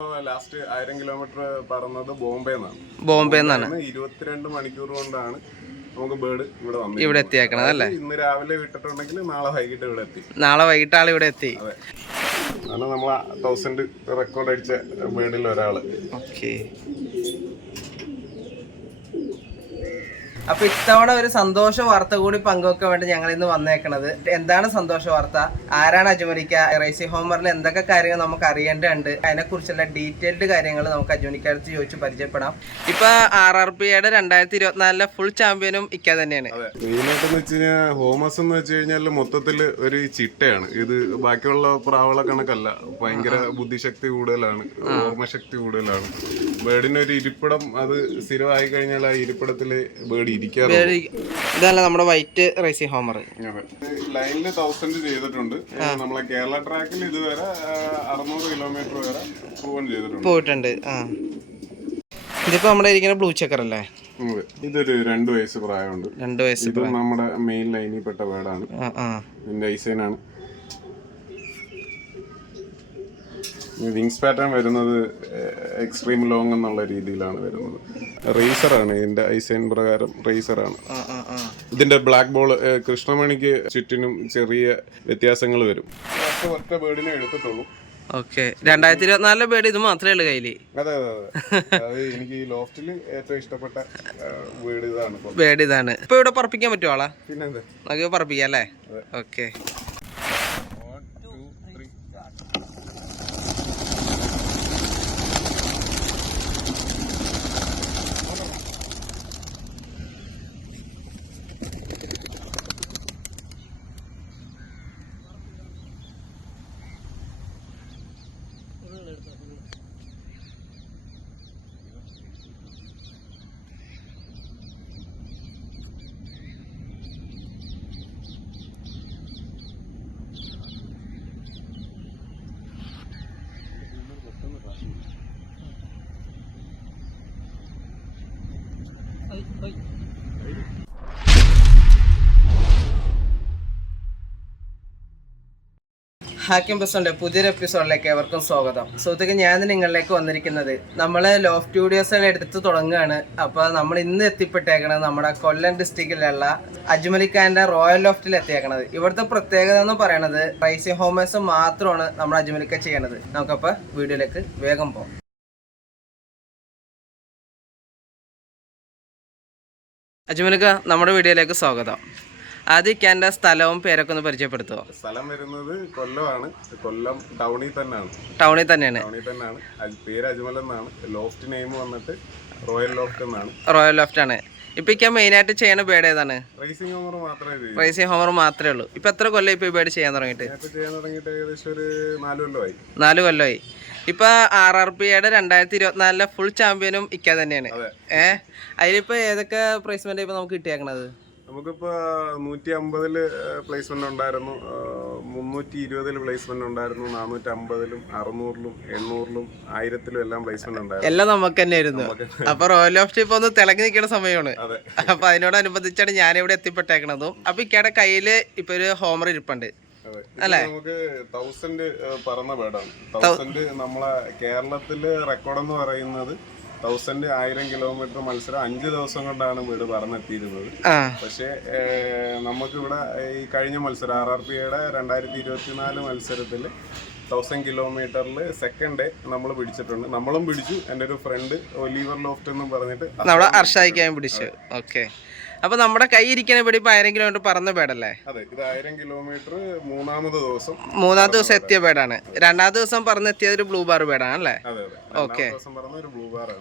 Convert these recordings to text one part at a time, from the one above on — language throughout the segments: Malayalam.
Last 1000 kilometre പറന്നത് ബോംബെന്നാണ്. 22 മണിക്കൂർ കൊണ്ടാണ് നമുക്ക് ബേർഡ് ഇവിടെ എത്തിയേക്കണത് അല്ലേ? ഇന്ന് രാവിലെ വിട്ടിട്ടുണ്ടെങ്കിൽ നാളെ വൈകിട്ട് ഇവിടെ എത്തി. ആൾ ഇവിടെ എത്തി. അതെ, അതാണ് നമ്മളെ 1000 റെക്കോർഡ് അടിച്ച ബേർഡിൽ ഒരാള്. ഓക്കെ. അപ്പൊ ഇത്തവണ ഒരു സന്തോഷ വാർത്ത കൂടി പങ്കുവെക്കാൻ വേണ്ടി ഞങ്ങൾ ഇന്ന് വന്നേക്കണത്. എന്താണ് സന്തോഷ വാർത്ത? ആരാണ് അജ്മലിക്ക? റേസി ഹോമറിൽ എന്തൊക്കെ കാര്യങ്ങൾ നമുക്ക് അറിയേണ്ടതുണ്ട്, അതിനെ കുറിച്ചുള്ള ഡീറ്റെയിൽഡ് കാര്യങ്ങൾ നമുക്ക് അജ്മലിക്കടുത്ത് ചോദിച്ച് പരിചയപ്പെടാം. ഇപ്പൊ RRPയുടെ 2024 ഫുൾ ചാമ്പ്യനും ഇക്ക തന്നെയാണ്. മെയിനായിട്ടെന്ന് വെച്ച് കഴിഞ്ഞാൽ ഹോമസ് എന്ന് വെച്ച് കഴിഞ്ഞാൽ മൊത്തത്തില് ഒരു ചിട്ടയാണ്. ഇത് ബാക്കിയുള്ള പ്രാവള കണക്കല്ല. ഭയങ്കര ബുദ്ധിശക്തി കൂടുതലാണ്, ഓർമ്മശക്തി കൂടുതലാണ്. ബേർഡിന് ഒരു ഇരിപ്പിടം അത് സ്ഥിരമായി കഴിഞ്ഞാൽ ആ ഇരിപ്പിടത്തില് ബേർഡ് ഇതല്ല നമ്മുടെ വൈറ്റ് റേസി ഹോമർ. ലൈനില് 1000 ചെയ്തിട്ടുണ്ട്. നമ്മളെ കേരള ട്രാക്കിൽ ഇതുവരെ 600 കിലോമീറ്റർ വരെ പോയിട്ടുണ്ട്. ഇതിപ്പോ നമ്മുടെ ഇരിക്കുന്ന ബ്ലൂ ചെക്കർ അല്ലേ? ഇതൊരു 2 വയസ്സ് പ്രായമുണ്ട്. 2 വയസ്സ്. ഇത് നമ്മുടെ മെയിൻ ലൈനിൽ പെട്ട ബേർഡാണ്. ഇതിന്റെ ഐസൈനാണ്. വിങ്സ് പാറ്റേൺ വരുന്നത് എക്സ്ട്രീം ലോങ് എന്നുള്ള രീതിയിലാണ് വരുന്നത്. റേസറാണ് ഇതിന്റെ ഐസൈൻ പ്രകാരം, റേസറാണ്. ഇതിന്റെ ബ്ലാക്ക് ബോൾ കൃഷ്ണമണിക്ക് ചുറ്റിനും ചെറിയ വ്യത്യാസങ്ങൾ വരും. ഒറ്റ ബേർഡിനെ എടുത്തിട്ടുള്ളൂ. ഓക്കെ. 2024 ബേർഡ് ഇത് മാത്രമേ ഉള്ളൂ കയ്യില്. അതെ അതെ അതെ. അത് എനിക്ക് ഈ ലോഫ്റ്റില് ഏറ്റവും ഇഷ്ടപ്പെട്ട ബേർഡ് ഇതാണ്. ഇപ്പൊ ഇവിടെ പറപ്പിക്കാൻ പറ്റുമോ ആളാ? പിന്നെന്താ, നമുക്ക് പറപ്പിക്കാം അല്ലേ? ഓക്കെ. ഹാക്കിം ബസ്സുണ്ട് പുതിയൊരു എപ്പിസോഡിലേക്ക് ഏവർക്കും സ്വാഗതം. സുഹൃത്തുക്കളെ, ഞാൻ നിങ്ങളിലേക്ക് വന്നിരിക്കുന്നത് നമ്മൾ ലോഫ്റ്റ് സ്റ്റുഡിയോസ് എടുത്ത് തുടങ്ങുകയാണ്. അപ്പോൾ നമ്മൾ ഇന്ന് എത്തിപ്പെട്ടേക്കണത് നമ്മുടെ കൊല്ലം ഡിസ്ട്രിക്റ്റിലുള്ള അജ്മലിക്കാൻ്റെ റോയൽ ലോഫ്റ്റിൽ എത്തിയേക്കണത്. ഇവിടുത്തെ പ്രത്യേകത എന്ന് പറയുന്നത് റേസി ഹോമേഴ്സ് മാത്രമാണ് നമ്മൾ അജ്മലിക്ക ചെയ്യണത്. നമുക്കപ്പോൾ വീഡിയോയിലേക്ക് വേഗം പോകാം. അജ്മലിക്ക, നമ്മുടെ വീഡിയോയിലേക്ക് സ്വാഗതം. ആദ്യം എൻ്റെ സ്ഥലവും പേരൊക്കെ ഒന്ന് പരിചയപ്പെടുത്തുമോ? സ്ഥലം വരുന്നത് കൊല്ലമാണ്. കൊല്ലം ടൗണിൽ തന്നെയാണ്. ടൗണിൽ തന്നെയാണ്. പേര് അജ്മൽ എന്നാണ്. ലോഫ്റ്റ് നെയിം വന്നിട്ട് റോയൽ ലോഫ്റ്റ് എന്നാണ്. റോയൽ ലോഫ്റ്റ് ആണ്. ഇപ്പൊ മെയിനായിട്ട് ചെയ്യണ ബേർഡ് ഏതാണ്? റേസിംഗ് ഹോമർ മാത്രമേ ഉള്ളൂ. ഇപ്പൊ എത്ര കൊല്ലം ഇപ്പൊ ഈ ബേർഡ് ചെയ്യാൻ തുടങ്ങിയിട്ട്? ഏകദേശം ഒരു 4 കൊല്ലമായി. 4 കൊല്ലമായി. ഇപ്പൊ RRPയുടെ 2024 ഫുൾ ചാമ്പ്യനും ഇക്ക തന്നെയാണ്. അതിലിപ്പോ ഏതൊക്കെ പ്രൈസ്മെന്റ് ഇപ്പൊ നമുക്ക് കിട്ടിയേക്കണത്? നമുക്കിപ്പോ 150 പ്ലേസ്മെന്റ് ഉണ്ടായിരുന്നു, 320 പ്ലേസ്മെന്റ് ഉണ്ടായിരുന്നു, 450, 600, 800, 1000 എല്ലാം പ്ലേസ്മെന്റ് ഉണ്ടായിരുന്നു. എല്ലാം നമുക്ക് തന്നെയായിരുന്നു. അപ്പൊ റോയൽ ലോഫ്റ്റ് ഇപ്പൊ ഒന്ന് തിളങ്ങി നിൽക്കുന്ന സമയമാണ്. അപ്പൊ അതിനോടനുബന്ധിച്ചാണ് ഞാനിവിടെ എത്തിപ്പെട്ടേക്കണതും. അപ്പൊ ഇക്കയുടെ കയ്യില് ഇപ്പൊ ഒരു ഹോമർ ഇരിപ്പുണ്ട് അല്ലേ? നമുക്ക് 1000 പറന്ന ബേർഡാണ്. 1000 നമ്മളെ കേരളത്തില് റെക്കോർഡ് എന്ന് പറയുന്നത് 1000 കിലോമീറ്റർ മത്സരം 5 ദിവസം കൊണ്ടാണ് വീട് പറന്നെത്തിയിരുന്നത്. പക്ഷെ നമുക്കിവിടെ ഈ കഴിഞ്ഞ മത്സരം RRPയുടെ 2024 മത്സരത്തില് 1000 കിലോമീറ്ററിൽ സെക്കൻഡ് ഡേ നമ്മൾ പിടിച്ചിട്ടുണ്ട്. നമ്മളും പിടിച്ചു. എൻ്റെ ഒരു ഫ്രണ്ട് ഒലിവർ ലോഫ്റ്റ് എന്ന് പറഞ്ഞിട്ട് നമ്മുടെ അർഷായിക്കാൻ പിടിച്ചു. ഓക്കെ. അപ്പൊ നമ്മുടെ കൈ ഇരിക്കുന്ന ഇവിടെ 1000 കിലോമീറ്റർ പറന്ന ബേഡല്ലേ? അതെ, ഇത് 1000 കിലോമീറ്റർ മൂന്നാമത്തെ ദിവസം എത്തിയ ബേഡാണ്. 2ാം ദിവസം പറന്നെത്തിയത് ഒരു ബ്ലൂ ബാർ ബേഡാണ് അല്ലേ? ഓക്കെ.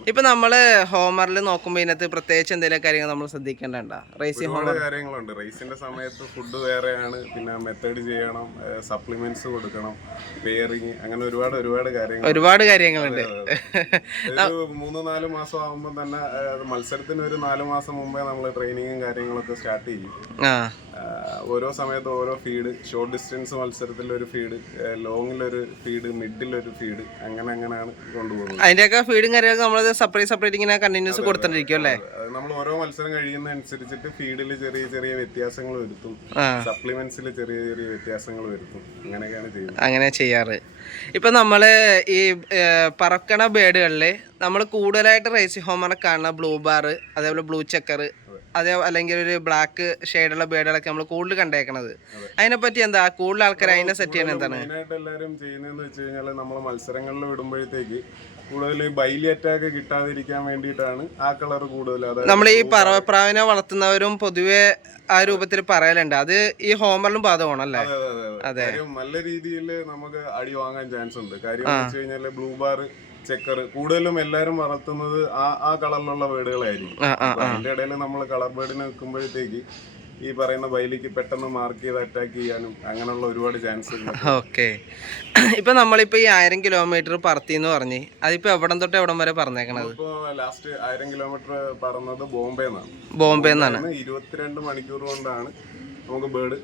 ഇപ്പൊ നമ്മള് ഹോമറിൽ നോക്കുമ്പോ ഇതിനകത്ത് പ്രത്യേകിച്ച് എന്തെങ്കിലും കാര്യങ്ങൾ നമ്മൾ ശ്രദ്ധിക്കേണ്ട? റേസിംഗ് ഹോമർ കാര്യങ്ങളുണ്ട്. റേസിന്റെ സമയത്ത് ഫുഡ് വേറെയാണ്, പിന്നെ മെത്തേഡ് ചെയ്യണം, സപ്ലിമെന്റ്സ് കൊടുക്കണം, പെയറിങ്, അങ്ങനെ ഒരുപാട് കാര്യങ്ങളുണ്ട്. 3-4 മാസം ആകുമ്പോൾ തന്നെ മത്സരത്തിന് ഒരു 4 മാസം മുമ്പേ നമ്മൾ ട്രെയിനിങ് ട്രെയിനിങ്ങും കാര്യങ്ങളൊക്കെ സ്റ്റാർട്ട് ചെയ്യും. ഓരോ സമയത്ത് ഓരോ ഫീഡ്, ഷോർട്ട് ഡിസ്റ്റൻസ് മത്സരത്തിൽ ഒരു ഫീഡ്, ലോങ്ങിലൊരു ഫീഡ്, മിഡിലൊരു ഫീഡ്, അങ്ങനെയാണ് കൊണ്ടുപോകുന്നത്. അതിന്റെയൊക്കെ ഫീഡും കാര്യങ്ങളൊക്കെ നമ്മൾ സെപ്പറേറ്റ് ഇങ്ങനെ കണ്ടിന്യൂസ് കൊടുത്തിരിക്കും അല്ലേ? നമ്മൾ ഓരോ മത്സരം കഴിയുന്ന അനുസരിച്ചിട്ട് ഫീഡിൽ ചെറിയ ചെറിയ വ്യത്യാസങ്ങൾ വരുത്തും, സപ്ലിമെന്റ്സിൽ ചെറിയ ചെറിയ വ്യത്യാസങ്ങൾ വരുത്തും, അങ്ങനെയൊക്കെയാണ് ചെയ്യുന്നത്. അങ്ങനെ ചെയ്യാറ്. ഇപ്പൊ നമ്മള് ഈ പറക്കണ ബേഡുകളില് നമ്മൾ കൂടുതലായിട്ട് റേസിംഗ് ഹോമറെ കാണുന്ന ബ്ലൂ ബാർ, അതേപോലെ ബ്ലൂ ചെക്കർ, അതേ അല്ലെങ്കിൽ ഒരു ബ്ലാക്ക് ഷെയ്ഡുള്ള ബേഡുകളൊക്കെ നമ്മൾ കൂടുതൽ കണ്ടേക്കണത്. അതിനെപ്പറ്റി എന്താ കൂടുതൽ ആൾക്കാർ അതിനെ സെറ്റ് ചെയ്യാൻ എന്താണ് മെയിനായിട്ട് എല്ലാവരും ചെയ്യുന്നതെന്ന് വെച്ച് കഴിഞ്ഞാൽ, നമ്മൾ മത്സരങ്ങളിൽ വിടുമ്പോഴത്തേക്ക് കൂടുതൽ ബൈലി അറ്റാക്ക് കിട്ടാതിരിക്കാൻ വേണ്ടിയിട്ടാണ് ആ കളർ കൂടുതൽ. നമ്മൾ ഈ പറവപ്രാവിനെ വളർത്തുന്നവരും പൊതുവെ ആ രൂപത്തിൽ പറയലുണ്ട്. അത് ഈ ഹോമറിലും ബാധകമാണല്ലേ? അതെ, നല്ല രീതിയിൽ നമുക്ക് അടി വാങ്ങാൻ ചാൻസ് ഉണ്ട്. കാര്യം വെച്ച് കഴിഞ്ഞാൽ ബ്ലൂ ബാർ, ചെക്കർ കൂടുതലും എല്ലാരും വളർത്തുന്നത് ആ കളറിലുള്ള ബേഡുകളായിരിക്കും. അതിന്റെ ഇടയിൽ നമ്മൾ കളർ ബേഡിനെ വെക്കുമ്പോഴത്തേക്ക് ഈ പറയുന്ന ബൈലിക്ക് പെട്ടെന്ന് മാർക്ക് ചെയ്ത് അറ്റാക്ക് ചെയ്യാനും അങ്ങനെയുള്ള ഒരുപാട് ചാൻസ് ഉണ്ട്. ഓക്കെ. ഇപ്പൊ നമ്മളിപ്പോ ഈ 1000 കിലോമീറ്റർ പറത്തിന്ന് പറഞ്ഞ്, അതിപ്പോ എവിടം തൊട്ട് എവിടം വരെ പറഞ്ഞേക്കണത്? ഇപ്പൊ ലാസ്റ്റ് 1000 കിലോമീറ്റർ പറന്നത് ബോംബെ നിന്നാണ്. 22 മണിക്കൂർ കൊണ്ടാണ് നമുക്ക് ബേർഡ്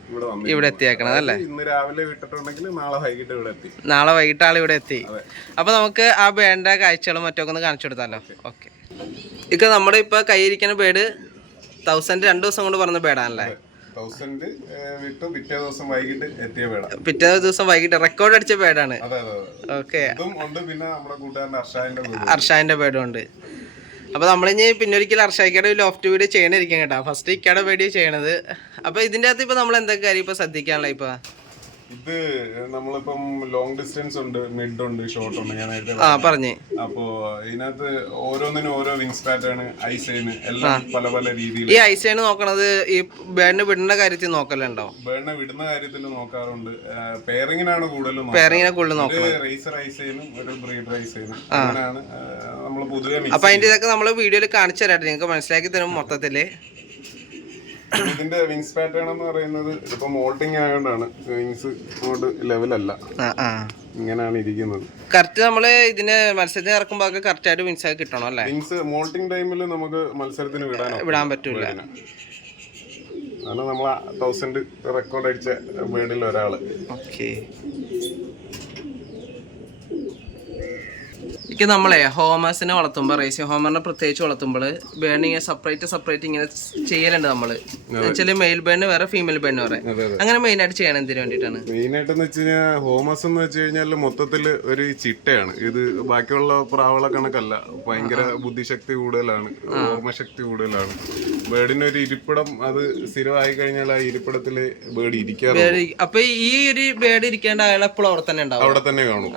ഇവിടെ എത്തിയേക്കണത് അല്ലേ? ഇന്ന് രാവിലെ വിട്ടിട്ടുണ്ടെങ്കിൽ നാളെ വൈകിട്ട് ഇവിടെ എത്തി. നാളെ വൈകിട്ട് ആൾ ഇവിടെ എത്തി. അപ്പൊ നമുക്ക് ആ ബേഡിന്റെ കാഴ്ചകളും മറ്റൊക്കെ ഒന്ന് കാണിച്ചു കൊടുത്താലോ? ഓക്കെ. ഇപ്പൊ നമ്മുടെ ഇപ്പൊ കയ്യിരിക്കുന്ന ബേഡ് 1000 2 ദിവസം കൊണ്ട് പറഞ്ഞ ബേഡാണല്ലേ? 1000 വിട്ടു, പിറ്റേ ദിവസം വൈകിട്ട് എത്തിയ ബേഡാണ്. പിറ്റേ ദിവസം വൈകിട്ട് റെക്കോർഡ് അടിച്ച ബേഡാണ്. ഓക്കെ. പിന്നെ നമ്മുടെ കൂട്ടുകാരൻ അർഷാന്റെ ബേഡും ഉണ്ട്. അപ്പൊ നമ്മളിനി പിന്നെ ഒരിക്കലും അർഷായിക്കയുടെ ലോഫ്റ്റ് വീഡിയോ ചെയ്യണിരിക്കാം കേട്ടോ. ഫസ്റ്റ് ഇക്കയുടെ വീഡിയോ ചെയ്യണത്. അപ്പൊ ഇതിന്റെ അകത്ത് ഇപ്പൊ നമ്മൾ എന്തൊക്കെ കാര്യം ഇപ്പൊ ശ്രദ്ധിക്കാനുള്ള? ഇപ്പൊ ഇത് നമ്മളിപ്പം ലോങ് ഡിസ്റ്റൻസ് ഉണ്ട്, മിഡ് ഉണ്ട്, ഷോർട്ട് ഉണ്ട്. ഞാൻ പറഞ്ഞേ. അപ്പോ ഇതിനകത്ത് ഓരോന്നിനും ഓരോ വിങ്സ് പാറ്റേൺ, ഐസൈന് എല്ലാം പല പല രീതിയിൽ. ഈ ഐസൈന് നോക്കണത് ഈ ബേഡിനെ വിടുന്ന കാര്യത്തിൽ നോക്കലുണ്ടോ? ബേഡിനെ വിടുന്ന കാര്യത്തിൽ നോക്കാറുണ്ട്. പെയറിങ്ങിനാണ് കൂടുതലും നോക്കുന്നത്. റേസർ ഐസൈനും ഒരു ബ്രീഡർ ഐസൈനും അങ്ങനെയാണ് നമ്മൾ പൊതുവെ. അപ്പൊ അതിന്റെ ഇതൊക്കെ നമ്മള് വീഡിയോയിൽ കാണിച്ചു തരാട്ടെ, നിങ്ങൾക്ക് മനസ്സിലാക്കി തരും മൊത്തത്തില്. ഇതിന്റെ വിങ്സ് പാറ്റേൺ എന്ന് പറയുന്നത് ഇപ്പൊ മോൾട്ടിങ് ആയതുകൊണ്ടാണ് വിങ്സ് അങ്ങോട്ട് ലെവലല്ല, ഇങ്ങനെയാണ് ഇരിക്കുന്നത്. കറക്റ്റ് നമ്മള് ഇതിന് മത്സരത്തിന് ഇറക്കുമ്പോ കറക്റ്റ് ആയിട്ട് വിങ്സ് ആയി കിട്ടണം അല്ലേ? വിങ്സ് മോൾട്ടിങ് ടൈമിൽ നമുക്ക് മത്സരത്തിന് വിടാൻ പറ്റൂല. അതാണ് നമ്മളെ 1000 റെക്കോർഡ് അടിച്ച ബേഡിൽ ഒരാള്. ഓക്കെ. നമ്മളെ ഹോമേഴ്സിനെ വളർത്തുമ്പോൾ, റേസിംഗ് ഹോമറിനെ പ്രത്യേകിച്ച് വളർത്തുമ്പോൾ ബേണിങ് സെപ്പറേറ്റ് ഇങ്ങനെ ചെയ്യലുണ്ട് നമ്മള്. വെച്ചാല് മെയിൽ ബേണ് വേറെ, ഫീമെയിൽ ബേണ് വേറെ. അങ്ങനെ മെയിൻ ആയിട്ട് ചെയ്യണം എന്തിനു വേണ്ടിയിട്ടാണ്? മെയിൻ ആയിട്ട് എന്ന് വെച്ച് കഴിഞ്ഞാൽ ഹോമേഴ്സ് എന്ന് വെച്ച് കഴിഞ്ഞാൽ മൊത്തത്തില് ഒരു ചിട്ടയാണ്. ഇത് ബാക്കിയുള്ള പ്രാവള കണക്കല്ല, ഭയങ്കര ബുദ്ധിശക്തി കൂടുതലാണ്, ഓർമ്മശക്തി കൂടുതലാണ്. ബേഡിന് ഒരു ഇരിപ്പിടം അത് സ്ഥിരമായി കഴിഞ്ഞാൽ ആ ഇരിപ്പിടത്തില് ബേഡ് ഇരിക്കാറുണ്ട്. അപ്പൊ ഈ ഒരു ബേഡ് ഇരിക്കേണ്ട അയാൾ എപ്പോഴും അവിടെ തന്നെ ഉണ്ടാവും, അവിടെ തന്നെ കാണും.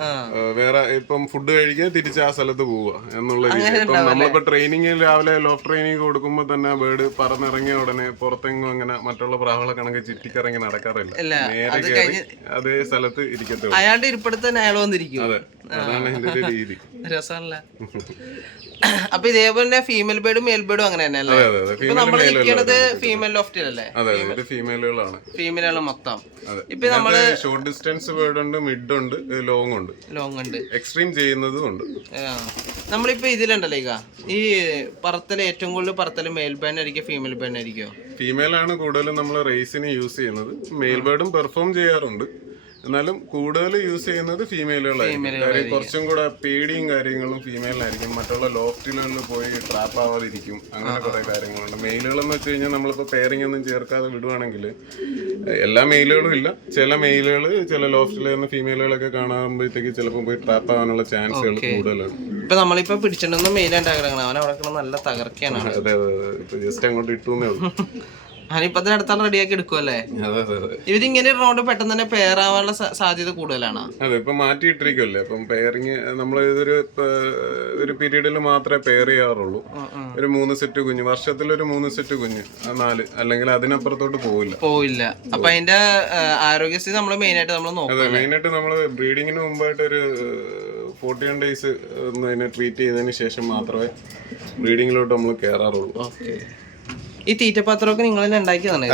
വേറെ ഇപ്പം ഫുഡ് കഴിക്കാൻ തിരിച്ച് ആ സ്ഥലത്ത് പോവുക എന്നുള്ള രീതി. ഇപ്പം നമ്മളിപ്പോ ട്രെയിനിങ് രാവിലെ ലോഫ് ട്രെയിനിങ് കൊടുക്കുമ്പോ തന്നെ ബേഡ് പറന്നിറങ്ങിയ ഉടനെ പുറത്തെങ്ങും അങ്ങനെ മറ്റുള്ള പ്രാവള കണക്ക് ചുറ്റിക്കിറങ്ങി നടക്കാറില്ല. നേരെ കയറി അതേ സ്ഥലത്ത് ഇരിക്കത്തേ. അയാളുടെ ഇരിപ്പിടത്ത് തന്നെ അയാൾ വന്നിരിക്കും. അതെ, അതാണ് ഇതിന്റെ ഒരു രീതി. രസമല്ല. അപ്പൊ ഇതേപോലെ ഫീമെയിൽ ബേഡും മെയിൽ ബേഡും അങ്ങനെ തന്നെ അല്ലേ? ഇപ്പൊ നമ്മൾ നിൽക്കുന്നത് ഫീമെയിൽ ലോഫ്റ്റിലല്ലേ? ഫീമെയിലുകളാണ്, ഫീമെയിലാണ് മൊത്തം. ഇപ്പൊ നമ്മള് ഷോർട്ട് ഡിസ്റ്റൻസ് ബേർഡ് ഉണ്ട്, മിഡ് ഉണ്ട്, ലോങ് ഉണ്ട്, എക്സ്ട്രീം ചെയ്യുന്നതും ഉണ്ട്. നമ്മളിപ്പോ ഇതിലുണ്ടല്ലോ ഈ പറത്തല് ഏറ്റവും കൂടുതൽ പറത്തല് മെയിൽ ബേൺ ആയിരിക്കും, ഫീമെയിൽ ബേൺ ആയിരിക്കും? ഫീമെയിൽ ആണ് കൂടുതലും നമ്മൾ റേസിന് യൂസ് ചെയ്യുന്നത്. മെയിൽ ബേർഡും പെർഫോം ചെയ്യാറുണ്ട്, എന്നാലും കൂടുതൽ യൂസ് ചെയ്യുന്നത് ഫീമെയിലുകളായിരിക്കും. കാര്യം കുറച്ചും കൂടെ പേടിയും കാര്യങ്ങളും ഫീമെയിലായിരിക്കും. മറ്റുള്ള ലോഫ്റ്റുകളിൽ പോയി ട്രാപ്പ് ആവാതിരിക്കും, അങ്ങനെ കുറെ കാര്യങ്ങളുണ്ട്. മെയിലുകളെന്ന് വെച്ച് കഴിഞ്ഞാൽ നമ്മളിപ്പോൾ പെയറിംഗ് ഒന്നും ചേർക്കാതെ വിടുവാണെങ്കിൽ, എല്ലാ മെയിലുകളും ഇല്ല, ചില മെയിലുകൾ ചില ലോഫ്റ്റിൽ നിന്ന് ഫീമെയിലുകളൊക്കെ കാണുമ്പോഴത്തേക്ക് ചിലപ്പോൾ പോയി ട്രാപ്പ് ആവാനുള്ള ചാൻസുകൾ കൂടുതലാണ്. ഇപ്പൊ നമ്മളിപ്പോ പിടിച്ചിട്ടൊന്നും മെയിലായിട്ട് അവൻ അവിടെ നല്ല തകർക്കാണ്. അതെ അതെ, ഇപ്പൊ ജസ്റ്റ് അങ്ങോട്ട് ഇട്ടുന്നേ ഉള്ളൂ. ഞാനിപ്പത്തിന് അടുത്താണ് റെഡിയാക്കി എടുക്കുമല്ലേ? ഇവരിങ്ങനെ റൗണ്ട് പെട്ടെന്ന് തന്നെ പെയർ ആവാനുള്ള സാധ്യത കൂടുതലാണ്. അതെ, ഇപ്പൊ മാറ്റിയിട്ടിരിക്കുമല്ലേ. അപ്പം പെയറിങ് നമ്മൾ ഒരു പീരീഡിൽ മാത്രമേ പെയർ ചെയ്യാറുള്ളൂ. ഒരു 3 സെറ്റ് കുഞ്ഞ്, വർഷത്തിലൊരു 3 സെറ്റ് കുഞ്ഞ്, 4 അല്ലെങ്കിൽ അതിനപ്പുറത്തോട്ട് പോവില്ല. അപ്പൊ അതിന്റെ ആരോഗ്യസ്ഥിതി നമ്മൾ മെയിൻ ആയിട്ട് നമ്മൾ നോക്കും. അതെ, മെയിൻ ആയിട്ട് നമ്മള് ബ്രീഡിങ്ങിന് മുമ്പായിട്ട് ഒരു 41 ഡേയ്സ് ഒന്ന് അതിനെ ട്രീറ്റ് ചെയ്തതിന് ശേഷം മാത്രമേ ബ്രീഡിങ്ങിലോട്ട് നമ്മൾ കയറാറുള്ളൂ. ഈ തീറ്റപാത്രമൊക്കെ നിങ്ങൾ തന്നെ ഉണ്ടാക്കിയതാണ്?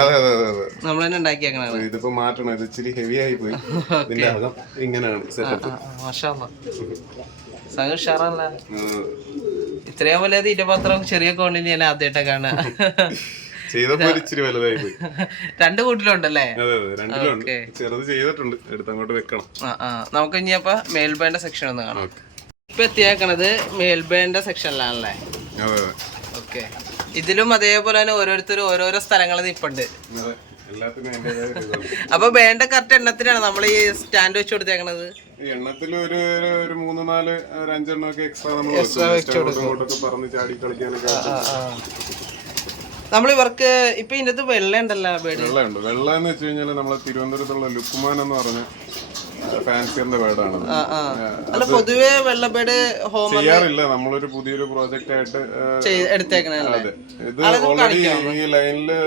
നമ്മൾ തന്നെ ഉണ്ടാക്കിയേക്കണ. ഇതിപ്പോ മാറ്റണം, ഇത് ഇച്ചിരി ഹെവി ആയി പോയി. ഇതിന്റെ അകം ഇങ്ങനെയാണ് സെറ്റപ്പ്. ഇത്രയും പോലെ തീറ്റപാത്രം ചെറിയ ക്വാണ്ടിറ്റി ഞാൻ ആദ്യമായിട്ടാ കാണുക. ചെയ്തപ്പോ ഇച്ചിരി വലുതായി പോയി. രണ്ട് കൂട്ടിലുണ്ടല്ലേ? അതെ അതെ, രണ്ടിലുണ്ട്. ചെറുത് ചെയ്തിട്ടുണ്ട്, എടുത്തങ്ങോട്ട് വെക്കണം. നമുക്ക് ഇനി അപ്പൊ മേൽബേണ്ട സെക്ഷൻ ഒന്ന് കാണാം. ഇപ്പൊ എത്തിയേക്കണത് മേൽബേണ്ട സെക്ഷനിലാണല്ലേ? അതെ അതെ. ഓക്കെ, ഇതിലും അതേപോലെ തന്നെ ഓരോരുത്തരും ഓരോരോ സ്ഥലങ്ങളിൽ നിപ്പുണ്ട്. അപ്പൊ വേണ്ട കറക്റ്റ് എണ്ണത്തിനാണ് നമ്മൾ ഈ സ്റ്റാൻഡ് വെച്ച് കൊടുത്തേക്കണത്. എണ്ണത്തിൽ ഒരു 3-4 5 ഒക്കെ എക്സ്ട്രാ പറഞ്ഞ് ചാടി കളിക്കാനൊക്കെ. നമ്മൾ ഇവർക്ക് ഇപ്പൊ ഇതിന്റെ വെള്ള ഉണ്ടല്ലോ? വെള്ളമുണ്ട്. വെള്ള എന്ന് വെച്ച് കഴിഞ്ഞാൽ നമ്മളെ തിരുവനന്തപുരത്തുള്ള ലുക്കുമാൻ എന്ന് പറഞ്ഞ ഫാൻസിയറിന്റെ ബേർഡാണ്. അല്ല, പൊതുവെ വെള്ളബേഡ് ചെയ്യാറില്ല. നമ്മളൊരു പുതിയൊരു പ്രോജക്റ്റ് ആയിട്ട് എടുത്തേക്കണേ. അതെ, ഇത് ഓൾറെഡി ഈ ലൈനില്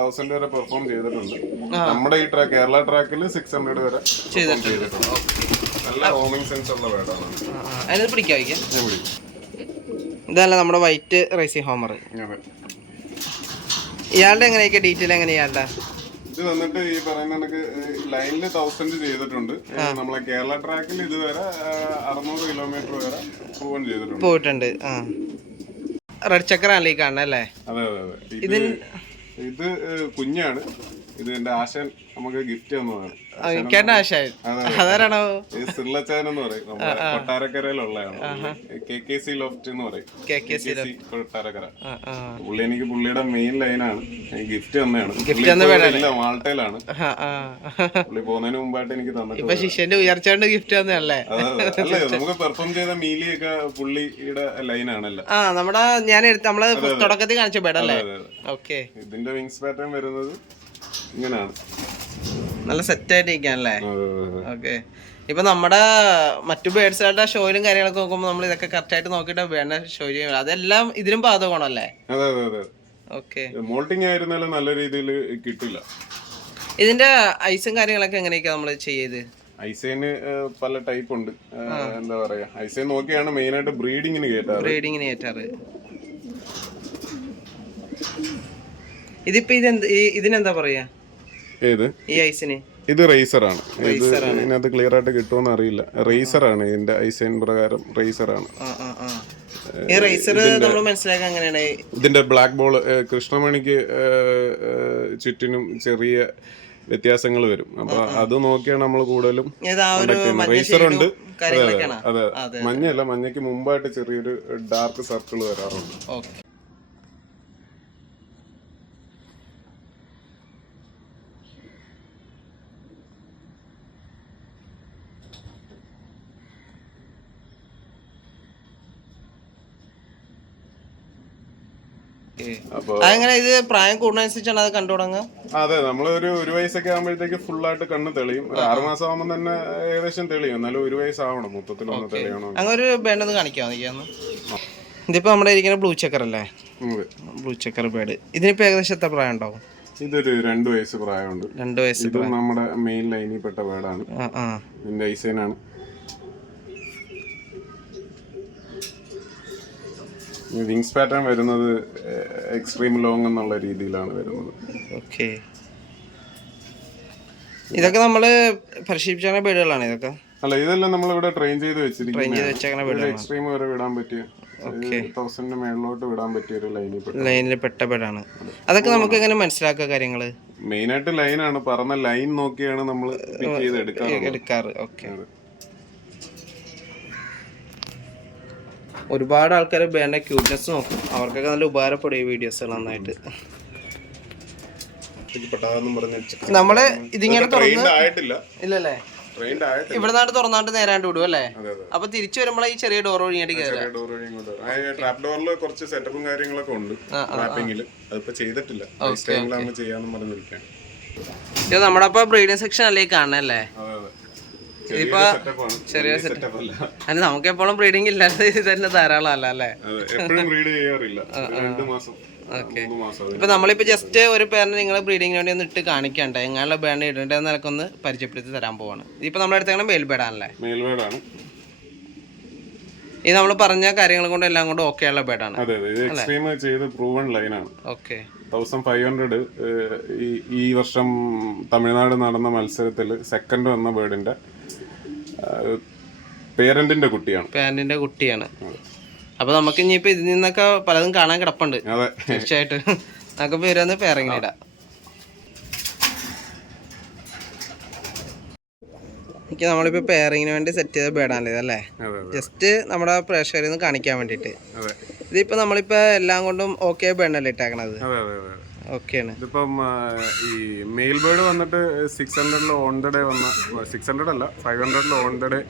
1000 വരെ പെർഫോം ചെയ്തിട്ടുണ്ട്. നമ്മുടെ ഈ കേരള ട്രാക്കിൽ 600 വരെ ചെയ്തിട്ടുണ്ട്. നല്ല ഹോമിംഗ് സെൻസ് ഉള്ള ബേർഡാണ്. അതിന് പിടിക്കാം. ഇതല്ല നമ്മുടെ വൈറ്റ് റൈസിംഗ് ഹോമർ. ഇയാളുടെ എങ്ങനെയൊക്കെ ഡീറ്റെയിൽ എങ്ങനെയാ? ഇത് വന്നിട്ട് ഈ പറയുന്ന കണക്ക് ലൈനിൽ 1000 ചെയ്തിട്ടുണ്ട്. നമ്മളെ കേരള ട്രാക്കിൽ ഇതുവരെ 600 കിലോമീറ്റർ വരെ പോയിട്ടുണ്ട്. റെഡ് ചക്കറാണല്ലേ ഈ കാണുന്നല്ലേ? അതെ അതെ അതെ. ഇത് കുഞ്ഞാണ്. ഇത് എന്റെ ആശാൻ നമുക്ക് ഗിഫ്റ്റ് തന്നതാണ്. അതാരാണോ? സിർലച്ചാൻ എന്ന് പറയും, കൊട്ടാരക്കരയിലുള്ളതാണ്. KKC ലോഫ്റ്റ് എന്ന് പറയും, KKC കൊട്ടാരക്കര. പുള്ളി എനിക്ക് പുള്ളിയുടെ മെയിൻ ലൈനാണ്, ഗിഫ്റ്റ് തന്നെയാണ്. മാൾട്ടയിലാണ് പുള്ളി പോകുന്നതിന് മുമ്പായിട്ട് എനിക്ക് തന്നിട്ട്. ശിഷ്യന്റെ ഉയർച്ചയുടെ ഗിഫ്റ്റ് തന്നെയല്ലേ? അല്ലേ, നമുക്ക് പെർഫോം ചെയ്ത മീലിയൊക്കെ പുള്ളിയുടെ ലൈനാണല്ലോ. നമ്മുടെ ഞാൻ നമ്മള് തുടക്കത്തിൽ കാണിച്ച ബേഡല്ലേ? ഓക്കെ. ഇതിന്റെ വിങ്സ് പാറ്റേൺ വരുന്നത് ഇങ്ങനെയാണ്. നല്ല സെറ്റ് ആയിട്ട് ഇരിക്കാനല്ലേ? ഓക്കെ. ഇപ്പൊ നമ്മുടെ മറ്റു ബേഡ്സുകളുടെ ഷോയിലും കാര്യങ്ങളൊക്കെ നോക്കുമ്പോൾ നമ്മൾ ഇതൊക്കെ കറക്റ്റ് ആയിട്ട് നോക്കിയിട്ട് വേണ്ട ഷോ ചെയ്യും. അതെല്ലാം ഇതിലും ബാധകമാണല്ലേ? അതെ അതെ അതെ. ഓക്കെ. മോൾട്ടിങ് ആയിരുന്നാലും നല്ല രീതിയിൽ കിട്ടില്ല. ഇതിന്റെ ഐസും കാര്യങ്ങളൊക്കെ എങ്ങനെയൊക്കെ നമ്മൾ ചെയ്ത്? ഐസൈന് പല ടൈപ്പ് ഉണ്ട്. എന്താ പറയാ, ഐസൈൻ നോക്കിയാണ് മെയിൻ ആയിട്ട് ബ്രീഡിങ്ങിന് കയറ്റാറ്. ഇതിപ്പോ ഇതിനെന്താ പറയാ? ഏത് ഈ ഐസിന്? ഇത് റേസറാണ്. ഇതിനകത്ത് ക്ലിയർ ആയിട്ട് കിട്ടുമെന്ന് അറിയില്ല. റേസറാണ് ഇതിന്റെ ഐസൈൻ പ്രകാരം റേസറാണ്. ഇതിന്റെ ബ്ലാക്ക് ബോൾ കൃഷ്ണമണിക്ക് ചുറ്റിനും ചെറിയ വ്യത്യാസങ്ങൾ വരും. അപ്പൊ അത് നോക്കിയാണ് നമ്മൾ കൂടുതലും. റേസറുണ്ട്. അതെ, മഞ്ഞല്ല, മഞ്ഞയ്ക്ക് മുമ്പായിട്ട് ചെറിയൊരു ഡാർക്ക് സർക്കിൾ വരാറുണ്ട്. അങ്ങനെ ഇത് പ്രായം കൂടുന്നതനുസരിച്ചാണ് അത് കണ്ടു തുടങ്ങുക. അതെ, നമ്മൾ ഒരു വയസ്സൊക്കെ ആകുമ്പോഴത്തേക്ക് ഫുള്ളായിട്ട് കണ്ണ് തെളിയും. ഒരു 6 മാസം ആകുമ്പോൾ തന്നെ ഏകദേശം തെളിയും. എന്നാലും 1 വയസ്സാവണം മൊത്തത്തിലൊന്ന് തെളിയണം. അങ്ങനെ ഒരു ബേഡൊന്ന് കാണിക്കാന്ന്. ഇതിപ്പോ നമ്മുടെ ഇരിക്കുന്ന ബ്ലൂ ചെക്കർ അല്ലേ? Blue checker bird. ഇതിനിപ്പോ ഏകദേശം എത്ര പ്രായം ഉണ്ടാവും? ഇതൊരു 2 വയസ്സ് പ്രായമുണ്ട്. 2 വയസ്സ്. ഇത് നമ്മുടെ മെയിൻ ലൈനിൽ പെട്ട ബേഡാണ്. ഇതിന്റെ ഐസൈനാണ്. വിങ്സ് പാറ്റേൺ വരുന്നത് എക്സ്ട്രീം ലോങ് എന്നുള്ള രീതിയിലാണ് വരുന്നത്. ഓക്കെ. ഇതൊക്കെ നമ്മള് പരിശീലിപ്പിച്ച ബേഡുകളാണ് ഇതൊക്കെ? അല്ല, ഇതെല്ലാം നമ്മളിവിടെ ട്രെയിൻ ചെയ്ത് വെച്ചിരിക്കുന്നത്. എക്സ്ട്രീം വരെ വിടാൻ പറ്റിയ 1000 മേളിലോട്ട് വിടാൻ പറ്റിയ ഒരു ലൈനിൽ പെട്ട ബേഡാണ്. അതൊക്കെ നമുക്ക് എങ്ങനെ മനസ്സിലാക്കുക കാര്യങ്ങള്? മെയിൻ ആയിട്ട് ലൈനാണ്. പറഞ്ഞ ലൈൻ നോക്കിയാണ് നമ്മൾ എടുക്കാറ്. ഓക്കെ. ഒരുപാട് ആൾക്കാർ ബേഡിന്റെ ക്യൂട്ട്നെസ് നോക്കും. അവർക്കൊക്കെ നല്ല ഉപകാരപ്പെടും ഈ വീഡിയോസ് നന്നായിട്ട്. നമ്മള് ഇതിങ്ങനെ ഇല്ലല്ലേ? ഇവിടെ നാട്ട് തുറന്നാണ്ട് നേരാണ്ട് വിടും അല്ലേ? അപ്പൊ തിരിച്ചു വരുമ്പോൾ ഈ ചെറിയ ഡോർ വഴിയായിട്ട് ട്രാപ്പ് ഡോറിൽ കുറച്ച് സെറ്റപ്പും കാര്യങ്ങളൊക്കെ ഉണ്ട്. ചെയ്തിട്ടില്ല. ഇത് നമ്മുടെ അപ്പൊ ബ്രീഡിംഗ് സെക്ഷൻ അല്ലേ കാണണല്ലേ? ഇതിപ്പോ ചെറിയ സെറ്റപ്പ്. അതിന് നമുക്ക് എപ്പോഴും ബ്രീഡിംഗ് ഇല്ലാതെ ഇത് തന്നെ ധാരാളം അല്ലേ? ഓക്കെ. ഇപ്പൊ നമ്മളിപ്പോ ജസ്റ്റ് ഒരു പേരിന് നിങ്ങൾ ബ്രീഡിങ്ങിന് വേണ്ടി ഒന്ന് ഇട്ട് കാണിക്കണ്ട എങ്ങനെയുള്ള ബേഡ് ഇടേണ്ടതെന്ന് നിനക്കൊന്ന് പരിചയപ്പെടുത്തി തരാൻ പോവാണ്. ഇതിപ്പോ നമ്മളെടുത്തേക്കണ മേൽബേഡാണല്ലേ? ഇത് നമ്മൾ പറഞ്ഞ കാര്യങ്ങൾ കൊണ്ട് എല്ലാം കൊണ്ട് ഓക്കെ ഉള്ള ബേഡാണ്. ഓക്കെ. 1500 ഈ വർഷം തമിഴ്നാട് നടന്ന മത്സരത്തിൽ സെക്കൻഡ് വന്ന ബേഡിന്റെ പേരന്റിന്റെ കുട്ടിയാണ്. അപ്പൊ നമുക്ക് ഇനിയിപ്പോ ഇതിൽ നിന്നൊക്കെ പലതും കാണാൻ കിടപ്പുണ്ട് തീർച്ചയായിട്ടും. നമുക്ക് പേരൊന്ന് പേരിങ്ങിന് ഇടാം. എനിക്ക് നമ്മളിപ്പോ പെയറിങ്ങിന് വേണ്ടി സെറ്റ് ചെയ്ത ബേഡാണ് ഇതല്ലേ, ജസ്റ്റ് നമ്മുടെ പ്രേക്ഷകരിൽ നിന്ന് കാണിക്കാൻ വേണ്ടിട്ട്. ഇതിപ്പോ നമ്മളിപ്പോ എല്ലാം കൊണ്ടും ഓക്കെ ബേഡല്ലേ ഇട്ടേക്കണത്? ഓക്കെയാണ്. ഇതിപ്പം ഈ മെയിൽ ബേർഡ് വന്നിട്ട് 600 ഓൺ ദ ഡേ വന്ന 600 അല്ല 500 ഓൺ ദ ഡേ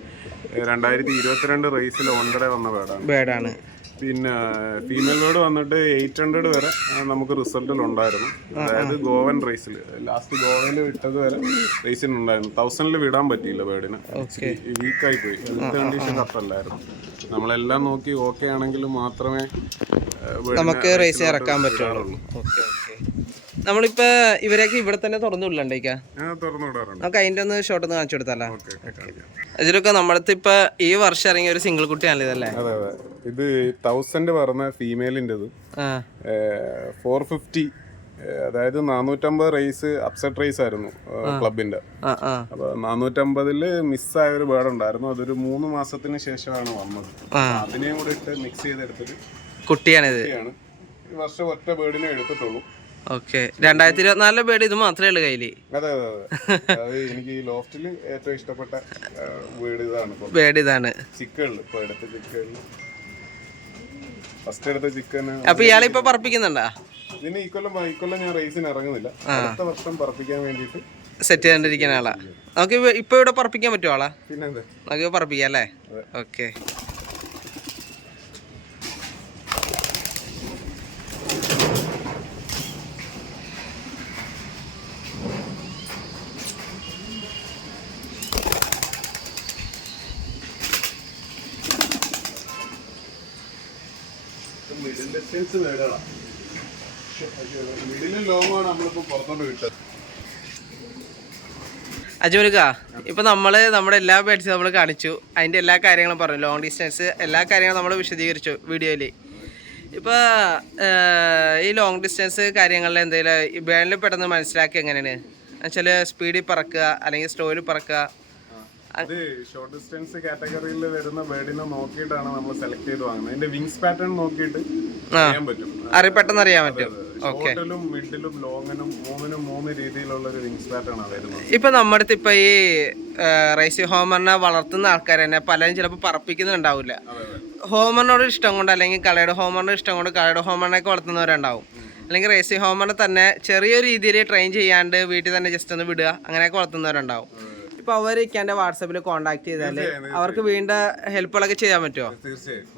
2022 റേസിൽ ഓൺ ദ ഡേ വന്ന ബേഡാണ്. പിന്നെ ഫീമെയിൽ ബേർഡ് വന്നിട്ട് 800 വരെ നമുക്ക് റിസൾട്ടിൽ ഉണ്ടായിരുന്നു. അതായത് ഗോവൻ റേസിൽ ലാസ്റ്റ് ഗോവയിൽ വിട്ടത് വരെ റേസിനുണ്ടായിരുന്നു. 1000 വിടാൻ പറ്റിയില്ല ബേർഡിന്, വീക്കായി പോയി. ഹെൽത്ത് കണ്ടീഷൻ കറക്റ്റല്ലായിരുന്നു. നമ്മളെല്ലാം നോക്കി ഓക്കെ ആണെങ്കിൽ മാത്രമേ നമുക്ക് റേസ് ഇറക്കാൻ പറ്റുള്ളൂ. നമ്മളിപ്പോ ഇവരൊക്കെ ഇവിടെ തന്നെ തുറന്നു വിടണ്ടേക്കാ? നമുക്ക് അതിന്റെ ഒന്ന് ഷോട്ട് ഒന്ന് കാണിച്ചു കൊടുത്താലോ? ഇതിലൊക്കെ നമ്മളത്തെ ഇപ്പൊ ഈ വർഷം ഇറങ്ങിയ ഒരു സിംഗിൾ കുട്ടിയാണല്ലോ ഇതല്ലേ? ഇത് 1000 പറഞ്ഞ ഫീമെയിലിൻ്റെത് 450, അതായത് 450 റേസ് അപ്സെറ്റ് റേസ് ആയിരുന്നു ക്ലബിന്റെ. അപ്പൊ 450 മിസ്സായ ഒരു ബേർഡ് ഉണ്ടായിരുന്നു. അതൊരു 3 മാസത്തിന് ശേഷമാണ് വന്നത്. അതിനെയും കൂടെ ഇട്ട് മിക്സ് ചെയ്തെടുത്തിട്ട് കുട്ടിയാണിത്. ഈ വർഷം ഒറ്റ ബേർഡിനെ എടുത്തിട്ടുള്ളൂ. ഓക്കെ, 2024 ബേർഡ് ഇത് മാത്രമേ ഉള്ളൂ കയ്യില്. അതെ അതെ അതെ, എനിക്ക് ഈ ലോഫ്റ്റില് ഏറ്റവും ഇഷ്ടപ്പെട്ട ബേർഡ് ഇതാണ്. ചിക്കനിൽ ഇപ്പൊ എടുത്ത ചിക്കനിൽ ഫസ്റ്റ് എടുത്ത ചിക്കൻ. അപ്പൊ ഇയാളിപ്പോ പറപ്പിക്കുന്നുണ്ടാ? ഇതിന് ഇക്കൊല്ലം ഞാൻ റേസിന് ഇറങ്ങുന്നില്ല. അടുത്ത വർഷം പറപ്പിക്കാൻ വേണ്ടിട്ട് സെറ്റ് ചെയ്തോണ്ടിരിക്കുന്ന ആളാ. നമുക്ക് ഇപ്പൊ ഇവിടെ പറപ്പിക്കാൻ പറ്റുമോ ആളാ? പിന്നെന്താ, നമുക്ക് പറപ്പിക്കാം അല്ലേ? ഓക്കെ. മിഡിൽ ഡിസ്റ്റൻസ് വേടണം. മിഡിലും ലോങ്ങാണ് നമ്മളിപ്പോ പുറത്തോട്ട് വിട്ടത്. അജുമനുക്ക, ഇപ്പൊ നമ്മുടെ എല്ലാ ബേഡ്സും നമ്മൾ കാണിച്ചു, അതിന്റെ എല്ലാ കാര്യങ്ങളും പറഞ്ഞു, ലോങ് ഡിസ്റ്റൻസ് എല്ലാ കാര്യങ്ങളും നമ്മൾ വിശദീകരിച്ചു വീഡിയോയില്. ഇപ്പൊ ഈ ലോങ് ഡിസ്റ്റൻസ് കാര്യങ്ങളിൽ എന്തെങ്കിലും ഈ ബേഡിൽ പെട്ടെന്ന് മനസ്സിലാക്കി എങ്ങനെയാണ് വെച്ചാൽ സ്പീഡിൽ പറക്കുക അല്ലെങ്കിൽ സ്ലോയിൽ പറക്കുക? അത് ഷോർട്ട് ഡിസ്റ്റൻസ് കാറ്റഗറിയിൽ വരുന്ന ബേർഡിനെ നോക്കിയിട്ടാണ് നമ്മൾ സെലക്ട് ചെയ്ത് വാങ്ങുന്നത്. അതിന്റെ വിങ്സ് പാറ്റേൺ നോക്കിയിട്ട് അറിയാൻ പറ്റും, പെട്ടെന്ന് അറിയാൻ പറ്റും. ഷോർട്ടിലും മിഡിലും ലോങ്ങിനും മൂന്ന് രീതിയിലുള്ള ഒരു വിങ്സ് പാറ്റേൺ ആണ് വരുന്നത്. ഇപ്പൊ നമ്മുടെ അടുത്ത് ഇപ്പൊ ഈ റേസി ഹോമറിനെ വളർത്തുന്ന ആൾക്കാർ തന്നെ പലരും ചിലപ്പോൾ പറപ്പിക്കുന്നുണ്ടാവില്ല. ഹോമറിനോട് ഇഷ്ടം കൊണ്ട് അല്ലെങ്കിൽ കളയുടെ ഹോമറിനോട് ഇഷ്ടം കൊണ്ട് കളയുടെ ഹോമറിനൊക്കെ വളർത്തുന്നവരുണ്ടാവും. അല്ലെങ്കിൽ റേസി ഹോമറിനെ തന്നെ ചെറിയ രീതിയിൽ ട്രെയിൻ ചെയ്യാണ്ട് വീട്ടിൽ തന്നെ ജസ്റ്റ് ഒന്ന് വിടുക, അങ്ങനെയൊക്കെ വളർത്തുന്നവരുണ്ടാവും. ഇപ്പൊ അവർ ഇക്കാന്റെ വാട്സാപ്പിൽ കോൺടാക്ട് ചെയ്താല് അവർക്ക് വീണ്ടും ഹെൽപ്പുകളൊക്കെ ചെയ്യാൻ പറ്റുമോ?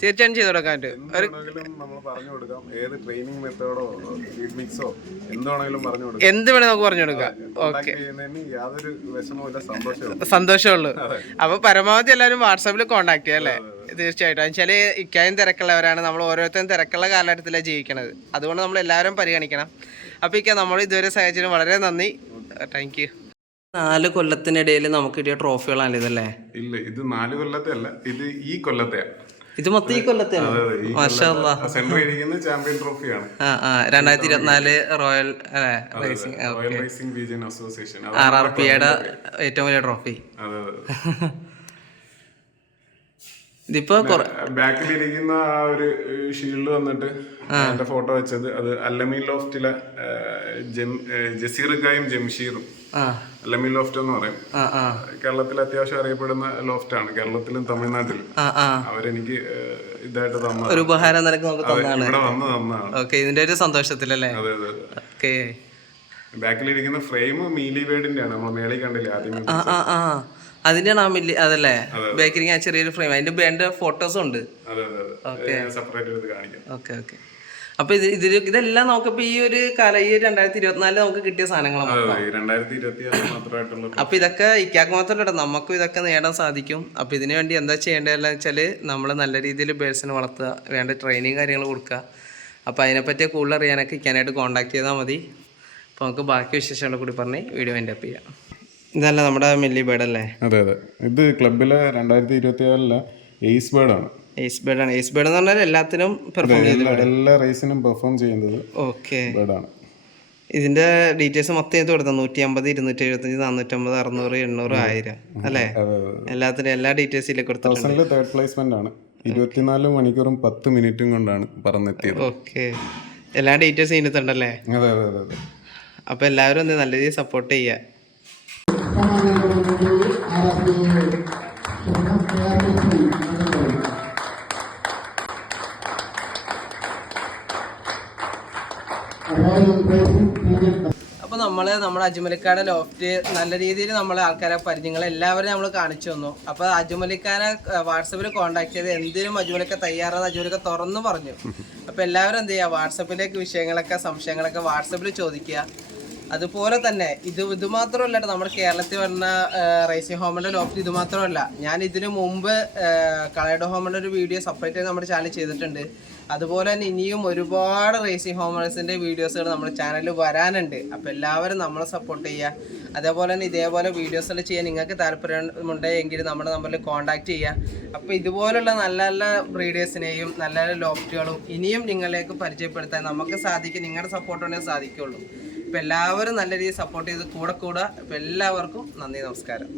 തീർച്ചയായും ചെയ്ത് കൊടുക്കാൻ പറ്റും. എന്ത് വേണേ നമുക്ക് പറഞ്ഞു കൊടുക്കാം. ഓക്കെ, സന്തോഷമുള്ളൂ. അപ്പൊ പരമാവധി എല്ലാവരും വാട്സാപ്പിൽ കോൺടാക്ട് ചെയ്യാം അല്ലേ? തീർച്ചയായിട്ടും. വെച്ചാല് ഇക്കായും തിരക്കുള്ളവരാണ്, നമ്മൾ ഓരോരുത്തരും തിരക്കുള്ള കാലഘട്ടത്തിലാണ് ജീവിക്കണത്. അതുകൊണ്ട് നമ്മൾ എല്ലാവരും പരിഗണിക്കണം. അപ്പൊ ഇക്ക നമ്മൾ ഇതുവരെ സഹായിച്ചതിന് വളരെ നന്ദി. Thank you. 4 കൊല്ലത്തിനിടയിൽ നമുക്ക് കിട്ടിയ ട്രോഫികളാണ് ഇതല്ലേ? ഇല്ല, ഇത് 4 കൊല്ലത്തെ അല്ല, ഇത് ഈ കൊല്ലത്തെ. ഇത് മൊത്തം ഈ കൊല്ലത്തെയാണ്. ചാമ്പ്യൻ ട്രോഫിയാണ്. 2024 റോയൽ റേസിംഗ് റീജിയൻ അസോസിയേഷൻ RRPയുടെ ഏറ്റവും വലിയ ട്രോഫി. ഇതിപ്പോ ബാക്കിലിരിക്കുന്ന ആ ഒരു ഷീൽഡ് വന്നിട്ട് എന്റെ ഫോട്ടോ വെച്ചത് അത് അല്ലമീൻ ലോഫ്റ്റിലെ ജസീർക്കായും ജംഷീറും. അല്ലമീൻ ലോഫ്റ്റ് എന്ന് പറയും, കേരളത്തിൽ അത്യാവശ്യം അറിയപ്പെടുന്ന ലോഫ്റ്റാണ്, കേരളത്തിലും തമിഴ്നാട്ടിലും. അവരെനിക്ക് ഇതായിട്ട് തന്ന ഒരു ഉപഹാരം നിനക്ക് ഇവിടെ വന്ന് തന്നതാണ്. ഇതിന്റെ ഒരു സന്തോഷത്തിലല്ലേ? അതെ അതെ. ബാക്കിലിരിക്കുന്ന ഫ്രെയിം മീലി ബേർഡിന്റെ ആണ്, നമ്മൾ മേളിൽ കണ്ടില്ലേ ആദ്യം. അതിന്റെ അതല്ലേ ബേക്കറി ചെറിയൊരു ഫ്രെയിം, അതിന്റെ ബേഡിന്റെ ഫോട്ടോസും ഉണ്ട്. Okay okay. അപ്പൊ ഇതെല്ലാം നമുക്കിപ്പോ ഈ ഒരു കാലം ഈ 2024 നമുക്ക് കിട്ടിയ സാധനങ്ങളാണ്. അപ്പൊ ഇതൊക്കെ ഇക്കാക്ക് മാത്രമല്ല, നമുക്കും ഇതൊക്കെ നേടാൻ സാധിക്കും. അപ്പൊ ഇതിനു വേണ്ടി എന്താ ചെയ്യേണ്ടതെന്ന് വെച്ചാല് നമ്മൾ നല്ല രീതിയിൽ ബേഡ്സിനെ വളർത്തുക, വേണ്ട ട്രെയിനിങ് കാര്യങ്ങൾ കൊടുക്കുക. അപ്പൊ അതിനെപ്പറ്റി കൂടുതൽ അറിയാനൊക്കെ ഇക്കാനായിട്ട് കോൺടാക്ട് ചെയ്താൽ മതി. അപ്പൊ നമുക്ക് ബാക്കി വിശേഷങ്ങൾ കൂടി പറഞ്ഞ് വീഡിയോ വൈൻഡ് അപ്പ് ചെയ്യാം. ഇതല്ല നമ്മുടെ മില്ലി ബേർഡ് അല്ലേ? അതെ അതെ, ഇത് ക്ലബിലെ 2024 എയ്സ് ബേർഡാണ്. എയ്സ് ബേർഡാണ്. എയ്സ് ബേർഡ് എന്ന് പറഞ്ഞാൽ എല്ലാത്തിനും പെർഫോം ചെയ്യുന്നത്, എല്ലാ റേസിനും പെർഫോം ചെയ്യുന്നത്. ഓക്കെ. ബേർഡാണ്. ഇതിന്റെ ഡീറ്റെയിൽസ് മൊത്തം ചെയ്ത് കൊടുത്താൽ 150, 275, 450, 600, 800, 1000 അല്ലേ? എല്ലാത്തിനും എല്ലാ ഡീറ്റെയിൽസിലേക്ക് കൊടുത്തിട്ടുണ്ട്. തേർഡ് പ്ലേസ്മെന്റ് ആണ്. 24 മണിക്കൂറും 10 മിനിറ്റും കൊണ്ടാണ് പറന്നെത്തിയത്. ഓക്കെ. എല്ലാ ഡീറ്റെയിൽസ് ഇതിനകത്തുണ്ടല്ലേ? അതെ അതെ അതെ അതെ. അപ്പൊ എല്ലാവരും ഒന്ന് നല്ല രീതിയിൽ സപ്പോർട്ട് ചെയ്യുക. അപ്പോൾ നമ്മുടെ അജ്മലിക്കാടെ ലോഫ്റ്റ് നല്ല രീതിയിൽ നമ്മളെ ആൾക്കാരെ പരിചയങ്ങൾ എല്ലാവരും നമ്മൾ കാണിച്ചു തന്നു. അപ്പോൾ അജ്മലിക്കാനെ വാട്സപ്പിൽ കോൺടാക്ട് ചെയ്ത് എന്തിനും അജ്മലിക്ക തയ്യാറാന്ന് അജ്മലിക്ക തുറന്നു പറഞ്ഞു. അപ്പോൾ എല്ലാവരും എന്ത് ചെയ്യുക, വാട്സപ്പിലേക്ക് വിഷയങ്ങളൊക്കെ സംശയങ്ങളൊക്കെ വാട്സപ്പിൽ ചോദിക്കുക. അതുപോലെ തന്നെ ഇത് മാത്രമല്ല നമ്മുടെ കേരളത്തിൽ വരുന്ന റേസിംഗ് ഹോമിൻ്റെ ലോഫ്റ്റ് ഇത് മാത്രമല്ല. ഞാൻ ഇതിനു മുമ്പ് കളേഡോ ഹോമിൻ്റെ ഒരു വീഡിയോ സെപ്പറേറ്റ് നമ്മുടെ ചാനൽ ചെയ്തിട്ടുണ്ട്. അതുപോലെ തന്നെ ഇനിയും ഒരുപാട് റേസിംഗ് ഹോമേഴ്സിൻ്റെ വീഡിയോസുകൾ നമ്മുടെ ചാനലിൽ വരാനുണ്ട്. അപ്പോൾ എല്ലാവരും നമ്മളെ സപ്പോർട്ട് ചെയ്യുക. അതേപോലെ തന്നെ ഇതേപോലെ വീഡിയോസുകൾ ചെയ്യാൻ നിങ്ങൾക്ക് താല്പര്യമുണ്ടെങ്കിൽ നമ്മുടെ നമ്പറിൽ കോൺടാക്ട് ചെയ്യുക. അപ്പോൾ ഇതുപോലുള്ള നല്ല നല്ല ബ്രീഡേഴ്സിനെയും നല്ല നല്ല ലോഫ്റ്റുകളും ഇനിയും നിങ്ങളിലേക്ക് പരിചയപ്പെടുത്താൻ നമുക്ക് സാധിക്കും. നിങ്ങളുടെ സപ്പോർട്ട് ഉണ്ടെങ്കിൽ സാധിക്കുള്ളൂ. അപ്പോൾ എല്ലാവരും നല്ല രീതിയിൽ സപ്പോർട്ട് ചെയ്ത് കൂടെ. അപ്പോൾ എല്ലാവർക്കും നന്ദി, നമസ്കാരം.